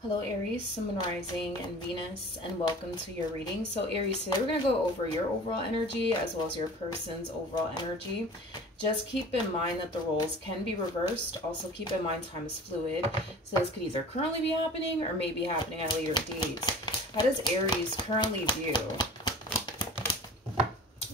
Hello Aries, Sun, Rising, and Venus, and welcome to your reading. So Aries, today we're going to go over your overall energy as well as your person's overall energy. Just keep in mind that the roles can be reversed. Also keep in mind time is fluid. So this could either currently be happening or may be happening at later dates. How does Aries currently view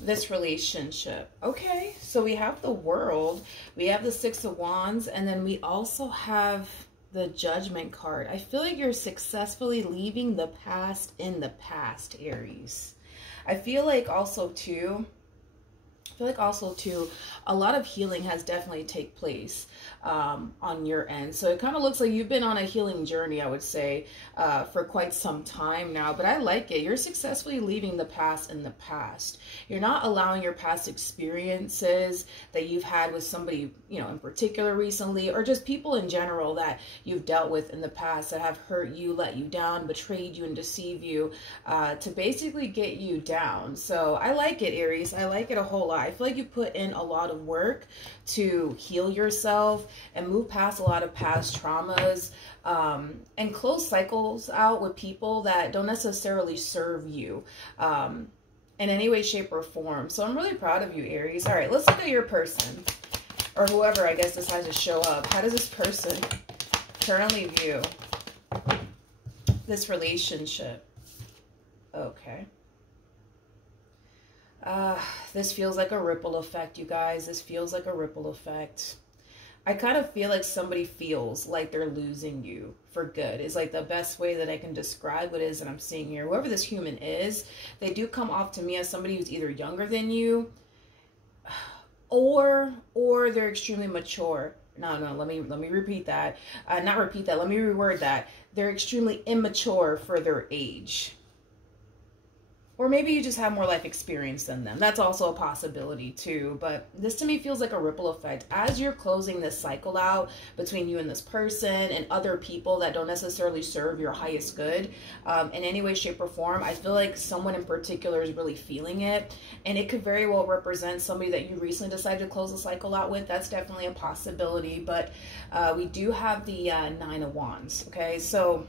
this relationship? Okay, so we have the World, we have the Six of Wands, and then we also have the Judgment card. I feel like you're successfully leaving the past in the past, Aries. I feel like also too, a lot of healing has definitely taken place on your end. So it kind of looks like you've been on a healing journey, I would say, for quite some time now. But I like it. You're successfully leaving the past in the past. You're not allowing your past experiences that you've had with somebody, you know, in particular recently, or just people in general that you've dealt with in the past that have hurt you, let you down, betrayed you, and deceived you, to basically get you down. So I like it, Aries. I like it a whole lot. I feel like you put in a lot of work to heal yourself and move past a lot of past traumas, and close cycles out with people that don't necessarily serve you in any way, shape, or form. So I'm really proud of you, Aries. All right, let's look at your person, or whoever, I guess, decides to show up. How does this person currently view this relationship? Okay. This feels like a ripple effect, you guys. This feels like a ripple effect. I kind of feel like somebody feels like they're losing you for good. Is like the best way that I can describe what it is that I'm seeing here. Whoever this human is, they do come off to me as somebody who's either younger than you, or they're extremely mature. No, let me repeat that. Not repeat that. Let me reword that. They're extremely immature for their age. Or maybe you just have more life experience than them. That's also a possibility too. But this to me feels like a ripple effect. As you're closing this cycle out between you and this person and other people that don't necessarily serve your highest good in any way, shape, or form, I feel like someone in particular is really feeling it. And it could very well represent somebody that you recently decided to close the cycle out with. That's definitely a possibility. But we do have the Nine of Wands. Okay, so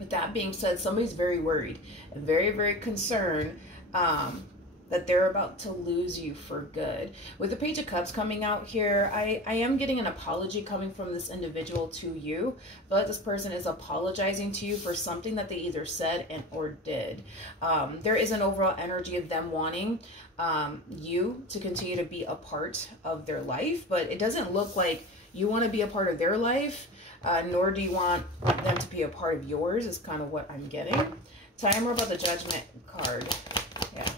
with that being said, somebody's very worried and very, very concerned that they're about to lose you for good. With the Page of Cups coming out here, I am getting an apology coming from this individual to you. I feel like this person is apologizing to you for something that they either said and or did. There is an overall energy of them wanting you to continue to be a part of their life, but it doesn't look like you want to be a part of their life. Nor do you want them to be a part of yours, is kind of what I'm getting. Tell me more about the Judgment card. Yeah.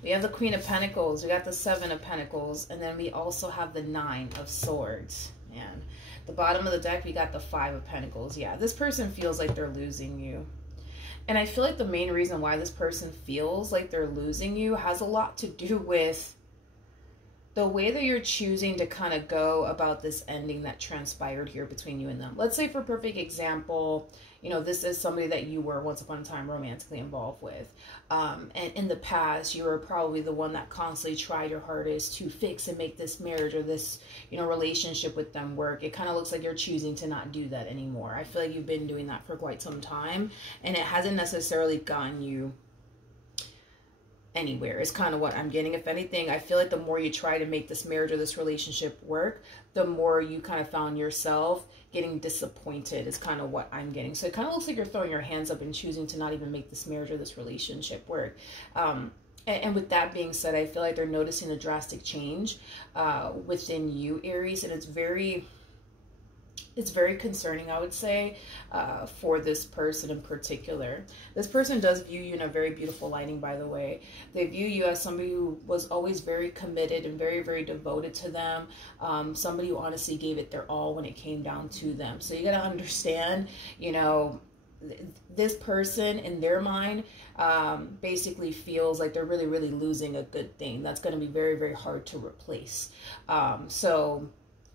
We have the Queen of Pentacles. We got the Seven of Pentacles. And then we also have the Nine of Swords. And the bottom of the deck, we got the Five of Pentacles. Yeah, this person feels like they're losing you. And I feel like the main reason why this person feels like they're losing you has a lot to do with the way that you're choosing to kind of go about this ending that transpired here between you and them. Let's say, for perfect example, you know, this is somebody that you were once upon a time romantically involved with. And in the past, you were probably the one that constantly tried your hardest to fix and make this marriage or this, you know, relationship with them work. It kind of looks like you're choosing to not do that anymore. I feel like you've been doing that for quite some time, and it hasn't necessarily gotten you anywhere, is kind of what I'm getting. If anything, I feel like the more you try to make this marriage or this relationship work, the more you kind of found yourself getting disappointed, is kind of what I'm getting. So it kind of looks like you're throwing your hands up and choosing to not even make this marriage or this relationship work. And with that being said, I feel like they're noticing a drastic change within you, Aries, and it's very concerning, I would say, for this person in particular. This person does view you in a very beautiful lighting, by the way. They view you as somebody who was always very committed and very, very devoted to them. Somebody who honestly gave it their all when it came down to them. So you got to understand, you know, this person in their mind basically feels like they're really, really losing a good thing. That's going to be very, very hard to replace. So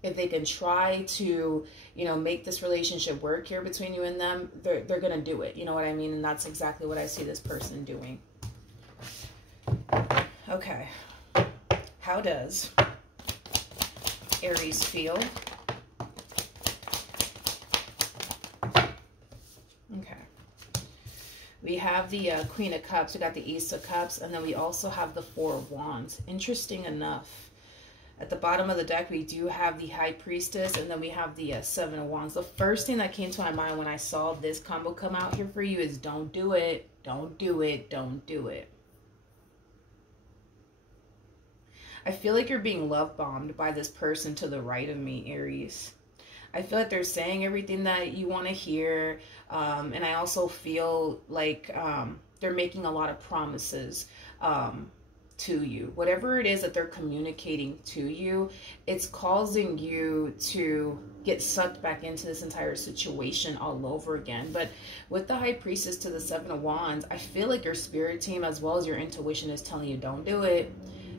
if they can try to, you know, make this relationship work here between you and them, they're going to do it. You know what I mean? And that's exactly what I see this person doing. Okay. How does Aries feel. Okay. We have the Queen of Cups. We got the Ace of Cups. And then we also have the Four of Wands. Interesting enough. At the bottom of the deck, we do have the High Priestess. And then we have the Seven of Wands. The first thing that came to my mind when I saw this combo come out here for you is don't do it. Don't do it. Don't do it. I feel like you're being love bombed by this person to the right of me, Aries. I feel like they're saying everything that you want to hear. And I also feel like they're making a lot of promises to you. Whatever it is that they're communicating to you, it's causing you to get sucked back into this entire situation all over again. But with the High Priestess to the Seven of Wands, I feel like your spirit team as well as your intuition is telling you, don't do it.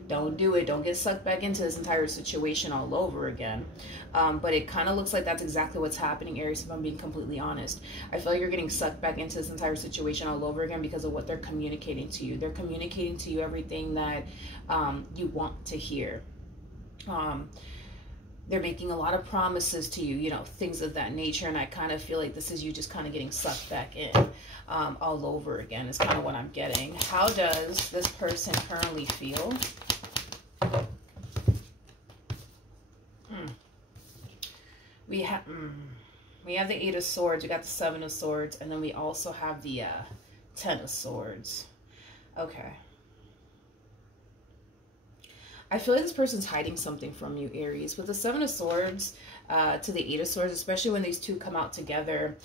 Don't do it. Don't get sucked back into this entire situation all over again. But it kind of looks like that's exactly what's happening, Aries, if I'm being completely honest. I feel like you're getting sucked back into this entire situation all over again because of what they're communicating to you. They're communicating to you everything that you want to hear. They're making a lot of promises to you, you know, things of that nature. And I kind of feel like this is you just kind of getting sucked back in all over again is kind of what I'm getting. How does this person currently feel? We have the Eight of Swords, we got the Seven of Swords, and then we also have the Ten of Swords. Okay. I feel like this person's hiding something from you, Aries. With the Seven of Swords to the Eight of Swords, especially when these two come out together,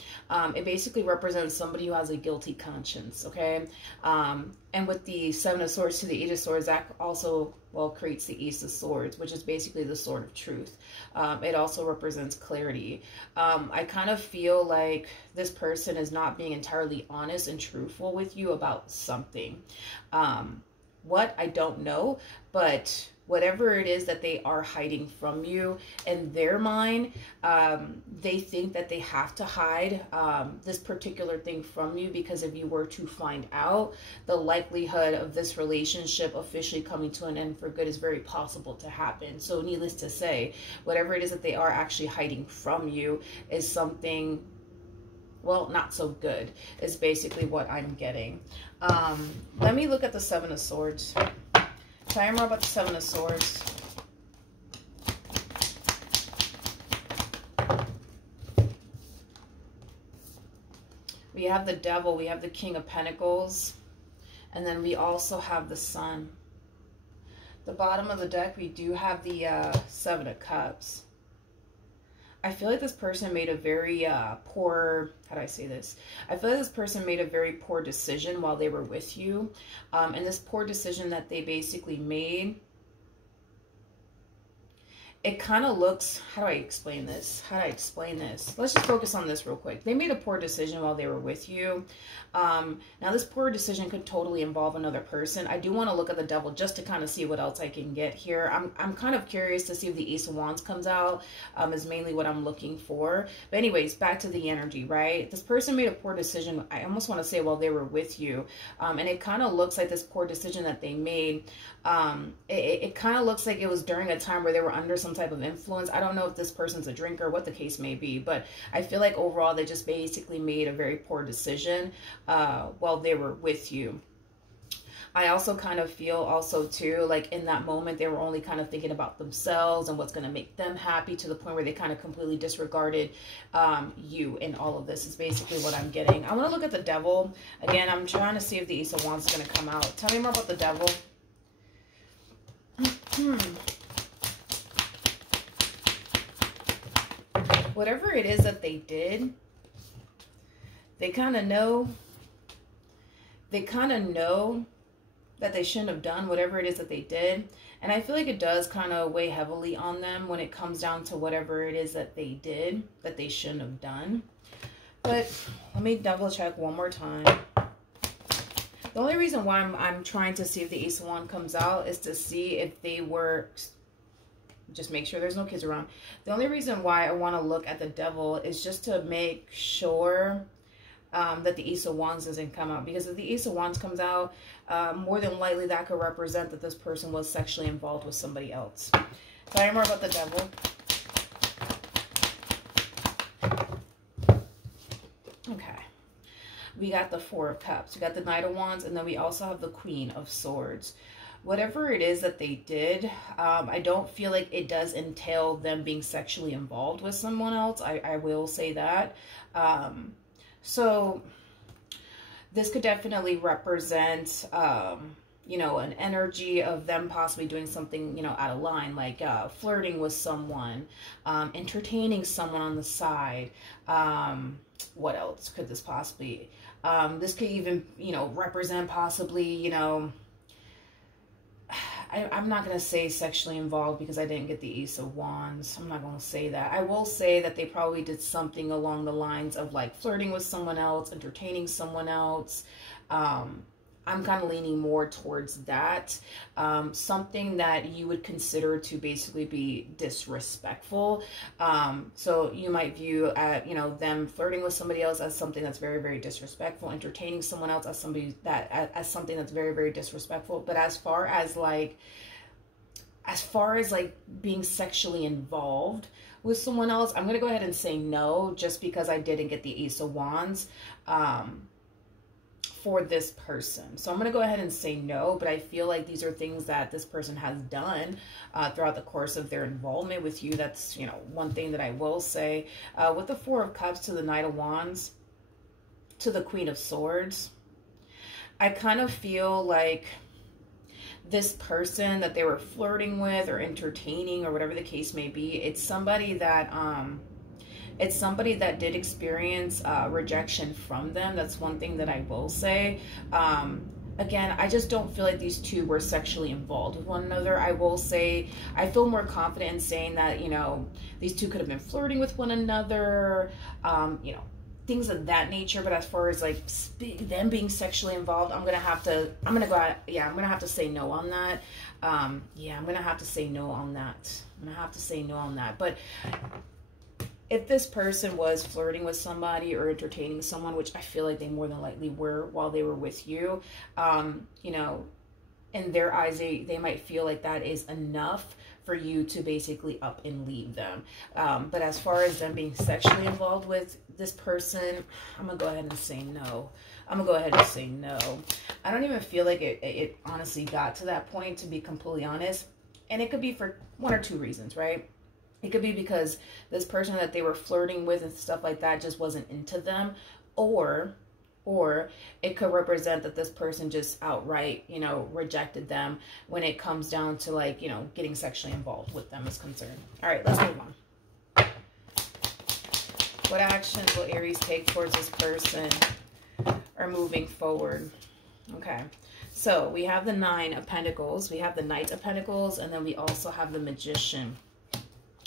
it basically represents somebody who has a guilty conscience, okay? And with the Seven of Swords to the Eight of Swords, that also, well, creates the Ace of Swords, which is basically the sword of truth. It also represents clarity. I kind of feel like this person is not being entirely honest and truthful with you about something. What? I don't know, but whatever it is that they are hiding from you, in their mind, they think that they have to hide this particular thing from you, because if you were to find out, the likelihood of this relationship officially coming to an end for good is very possible to happen. So needless to say, whatever it is that they are actually hiding from you is something, well, not so good, is basically what I'm getting. Let me look at the Seven of Swords. Tell me more about the Seven of Swords. We have the Devil, we have the King of Pentacles, and then we also have the Sun. The bottom of the deck, we do have the Seven of Cups. I feel like this person made a very poor, how do I say this? I feel like this person made a very poor decision while they were with you. And this poor decision that they basically made, it kind of looks, how do I explain this? How do I explain this? Let's just focus on this real quick. They made a poor decision while they were with you. Now, this poor decision could totally involve another person. I do want to look at the Devil just to kind of see what else I can get here. I'm kind of curious to see if the Ace of Wands comes out, is mainly what I'm looking for. But anyways, back to the energy, right? This person made a poor decision, I almost want to say, while they were with you. And it kind of looks like this poor decision that they made, it kind of looks like it was during a time where they were under some type of influence. I don't know if this person's a drinker, what the case may be, but I feel like overall they just basically made a very poor decision while they were with you. I also kind of feel also too, like in that moment, they were only kind of thinking about themselves and what's going to make them happy, to the point where they kind of completely disregarded you in all of this is basically what I'm getting. I want to look at the Devil. Again, I'm trying to see if the Ace of Wands is going to come out. Tell me more about the Devil. Whatever it is that they did, they kind of know that they shouldn't have done whatever it is that they did. And I feel like it does kind of weigh heavily on them when it comes down to whatever it is that they did that they shouldn't have done. But let me double check one more time. The only reason why I'm trying to see if the Ace of Wands comes out is to see if they were, just make sure there's no kids around. The only reason why I want to look at the Devil is just to make sure that the Ace of Wands doesn't come out. Because if the Ace of Wands comes out, more than likely that could represent that this person was sexually involved with somebody else. Tell me more about the devil. Okay. We got the Four of Cups. We got the Knight of Wands. And then we also have the Queen of Swords. Whatever it is that they did, I don't feel like it does entail them being sexually involved with someone else. I will say that. So this could definitely represent, you know, an energy of them possibly doing something, you know, out of line, like flirting with someone, entertaining someone on the side. What else could this possibly, this could even, you know, represent possibly, you know, I'm not going to say sexually involved because I didn't get the Ace of Wands. I'm not going to say that. I will say that they probably did something along the lines of like flirting with someone else, entertaining someone else. I'm kind of leaning more towards that. Something that you would consider to basically be disrespectful. So you might view, you know, them flirting with somebody else as something that's very, very disrespectful. Entertaining someone else as somebody that, as something that's very, very disrespectful. But as far as like being sexually involved with someone else, I'm going to go ahead and say no, just because I didn't get the Ace of Wands. For this person. So I'm going to go ahead and say no, but I feel like these are things that this person has done throughout the course of their involvement with you. That's, you know, one thing that I will say. With the Four of Cups to the Knight of Wands to the Queen of Swords, I kind of feel like this person that they were flirting with or entertaining or whatever the case may be, it's somebody that did experience rejection from them. That's one thing that I will say. Again, I just don't feel like these two were sexually involved with one another. I will say, I feel more confident in saying that, you know, these two could have been flirting with one another, you know, things of that nature. But as far as like them being sexually involved, I'm going to have to say no on that. Yeah, I'm going to have to say no on that. But if this person was flirting with somebody or entertaining someone, which I feel like they more than likely were while they were with you, you know, in their eyes, they might feel like that is enough for you to basically up and leave them. But as far as them being sexually involved with this person, I'm going to go ahead and say no. I don't even feel like it honestly got to that point, to be completely honest. And it could be for one or two reasons, right? It could be because this person that they were flirting with and stuff like that just wasn't into them, or it could represent that this person just outright, you know, rejected them when it comes down to, like, you know, getting sexually involved with them is concerned. All right, let's move on. What actions will Aries take towards this person or moving forward? Okay, so we have the Nine of Pentacles, we have the Knight of Pentacles, and then we also have the Magician.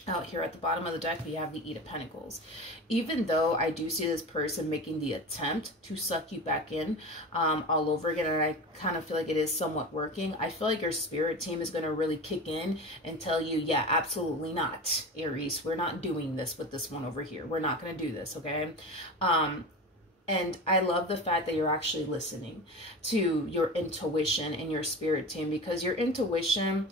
Out here at the bottom of the deck, we have the Eight of Pentacles. Even though I do see this person making the attempt to suck you back in all over again, and I kind of feel like it is somewhat working, I feel like your spirit team is going to really kick in and tell you, yeah, absolutely not, Aries. We're not doing this with this one over here. We're not going to do this, okay? And I love the fact that you're actually listening to your intuition and your spirit team, because your intuition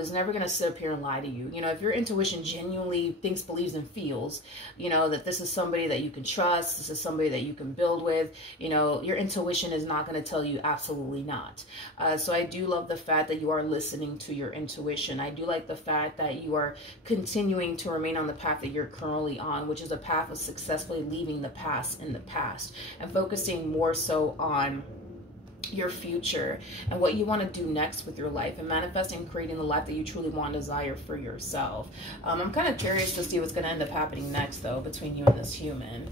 is never going to sit up here and lie to you. You know, if your intuition genuinely thinks, believes, and feels, you know, that this is somebody that you can trust, this is somebody that you can build with, you know, your intuition is not going to tell you absolutely not. So I do love the fact that you are listening to your intuition. I do like the fact that you are continuing to remain on the path that you're currently on, which is a path of successfully leaving the past in the past and focusing more so on your future and what you want to do next with your life, and manifesting and creating the life that you truly want to desire for yourself. I'm kind of curious to see what's going to end up happening next, though, between you and this human.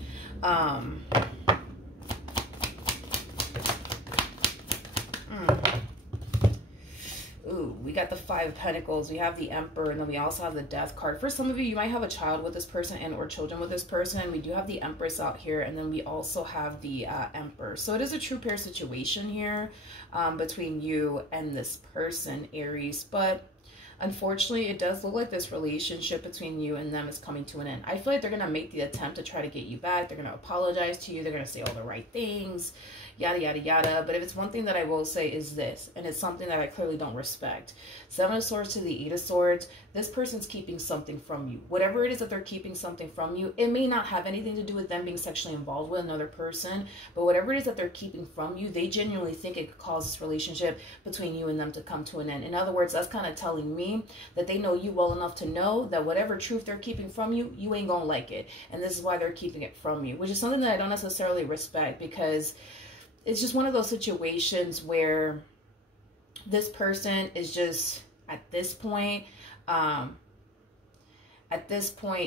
Ooh, we got the Five of Pentacles, we have the Emperor, and then we also have the Death card. For some of you, you might have a child with this person and or children with this person. We do have the Empress out here, and then we also have the Emperor. So it is a true pair situation here between you and this person, Aries. But unfortunately, it does look like this relationship between you and them is coming to an end. I feel like they're going to make the attempt to try to get you back. They're going to apologize to you. They're going to say all the right things, yada, yada, yada. But if it's one thing that I will say is this, and it's something that I clearly don't respect. 7 of Swords to the 8 of Swords, this person's keeping something from you. Whatever it is that they're keeping something from you, it may not have anything to do with them being sexually involved with another person, but whatever it is that they're keeping from you, they genuinely think it could cause this relationship between you and them to come to an end. In other words, that's kind of telling me that they know you well enough to know that whatever truth they're keeping from you, you ain't gonna like it. And this is why they're keeping it from you, which is something that I don't necessarily respect, because it's just one of those situations where this person is just at this point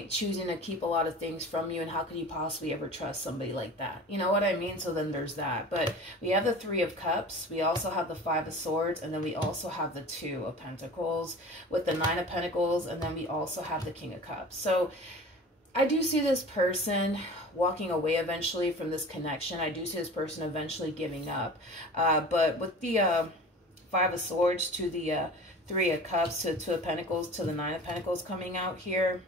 choosing to keep a lot of things from you, and how could you possibly ever trust somebody like that? You know what I mean? So then there's that. But we have the 3 of Cups, we also have the 5 of Swords, and then we also have the 2 of Pentacles with the 9 of Pentacles, and then we also have the King of Cups. So I do see this person walking away eventually from this connection. I do see this person eventually giving up. But with the 5 of Swords to the 3 of Cups to 2 of Pentacles to the 9 of Pentacles coming out here,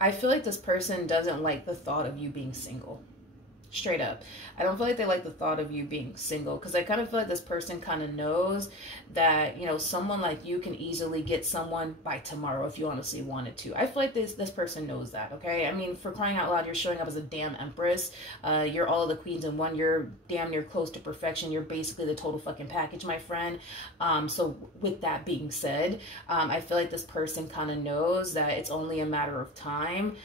I feel like this person doesn't like the thought of you being single. Straight up. I don't feel like they like the thought of you being single, because I kind of feel like this person kind of knows that, you know, someone like you can easily get someone by tomorrow if you honestly wanted to. I feel like this person knows that, okay? I mean, for crying out loud, you're showing up as a damn empress. You're all of the queens in one. You're damn near close to perfection. You're basically the total fucking package, my friend. So with that being said, I feel like this person kind of knows that it's only a matter of time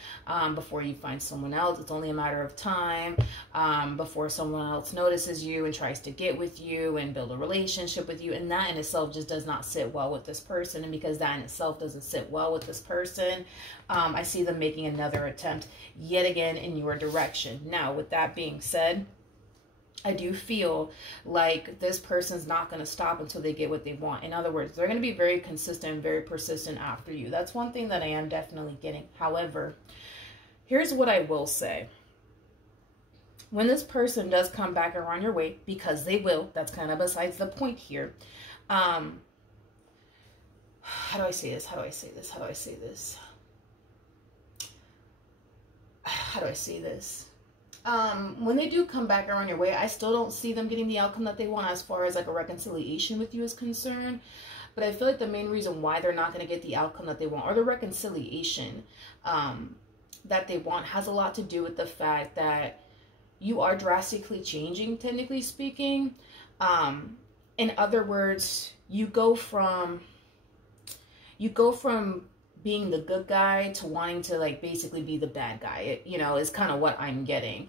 before you find someone else. It's only a matter of time before someone else notices you and tries to get with you and build a relationship with you. And that in itself just does not sit well with this person. And because that in itself doesn't sit well with this person, I see them making another attempt yet again in your direction. Now, with that being said, I do feel like this person's not going to stop until they get what they want. In other words, they're going to be very consistent and very persistent after you. That's one thing that I am definitely getting. However, here's what I will say. When this person does come back around your way, because they will, that's kind of besides the point here. How do I say this? How do I say this? How do I say this? How do I say this? When they do come back around your way, I still don't see them getting the outcome that they want as far as like a reconciliation with you is concerned. But I feel like the main reason why they're not going to get the outcome that they want, or the reconciliation that they want, has a lot to do with the fact that you are drastically changing, technically speaking. In other words, you go from being the good guy to wanting to like basically be the bad guy, you know, is kind of what I'm getting.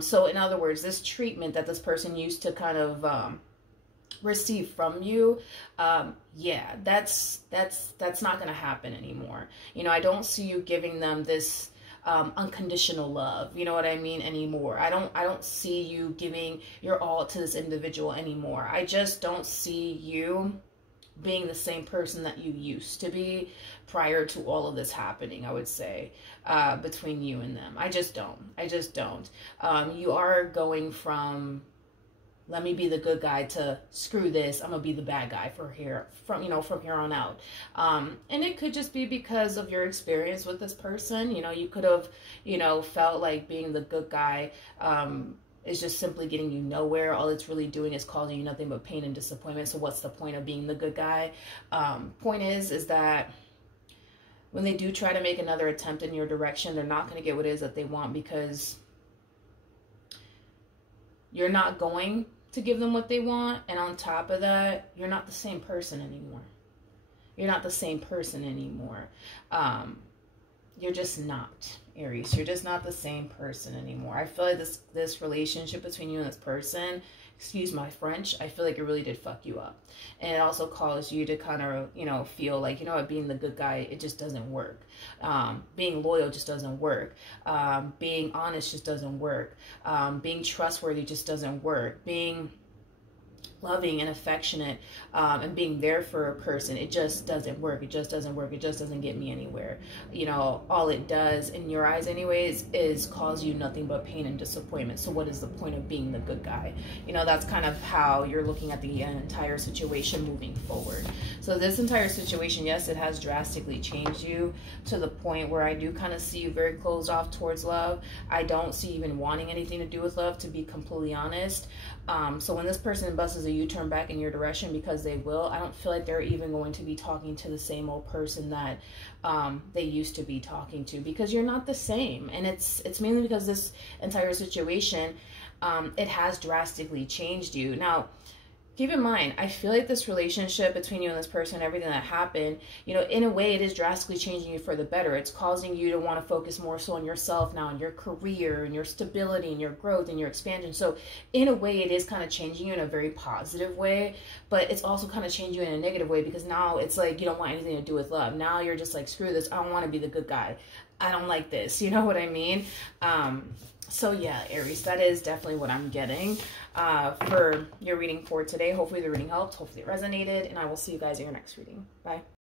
So in other words, this treatment that this person used to kind of receive from you, yeah, that's not going to happen anymore. You know, I don't see you giving them this unconditional love, you know what I mean, anymore. I don't see you giving your all to this individual anymore. I just don't see you being the same person that you used to be prior to all of this happening, I would say, between you and them. I just don't. You are going from, let me be the good guy, to screw this, I'm gonna be the bad guy from here on out. And it could just be because of your experience with this person. You know, you could have, you know, felt like being the good guy is just simply getting you nowhere. All it's really doing is causing you nothing but pain and disappointment. So what's the point of being the good guy? Point is that when they do try to make another attempt in your direction, they're not going to get what it is that they want, because you're not going to give them what they want. And on top of that, you're not the same person anymore. You're not the same person anymore. You're just not, Aries. You're just not the same person anymore. I feel like this relationship between you and this person, excuse my French, I feel like it really did fuck you up. And it also caused you to kind of, you know, feel like, you know what, being the good guy, it just doesn't work. Being loyal just doesn't work. Being honest just doesn't work. Being trustworthy just doesn't work. Being loving and affectionate, and being there for a person, it just doesn't work. It just doesn't work. It just doesn't get me anywhere. You know, all it does, in your eyes anyways, is cause you nothing but pain and disappointment. So what is the point of being the good guy? You know, that's kind of how you're looking at the entire situation moving forward. So this entire situation, yes, it has drastically changed you to the point where I do kind of see you very closed off towards love. I don't see you even wanting anything to do with love, to be completely honest. So when this person busts a U-turn back in your direction, because they will, I don't feel like they're even going to be talking to the same old person that they used to be talking to, because you're not the same. And it's mainly because this entire situation, it has drastically changed you. Now, keep in mind, I feel like this relationship between you and this person, everything that happened, you know, in a way it is drastically changing you for the better. It's causing you to want to focus more so on yourself now, and your career and your stability and your growth and your expansion. So in a way it is kind of changing you in a very positive way, but it's also kind of changing you in a negative way, because now it's like you don't want anything to do with love. Now you're just like, screw this. I don't want to be the good guy. I don't like this. You know what I mean? So yeah, Aries, that is definitely what I'm getting for your reading for today. Hopefully the reading helped. Hopefully it resonated. And I will see you guys in your next reading. Bye.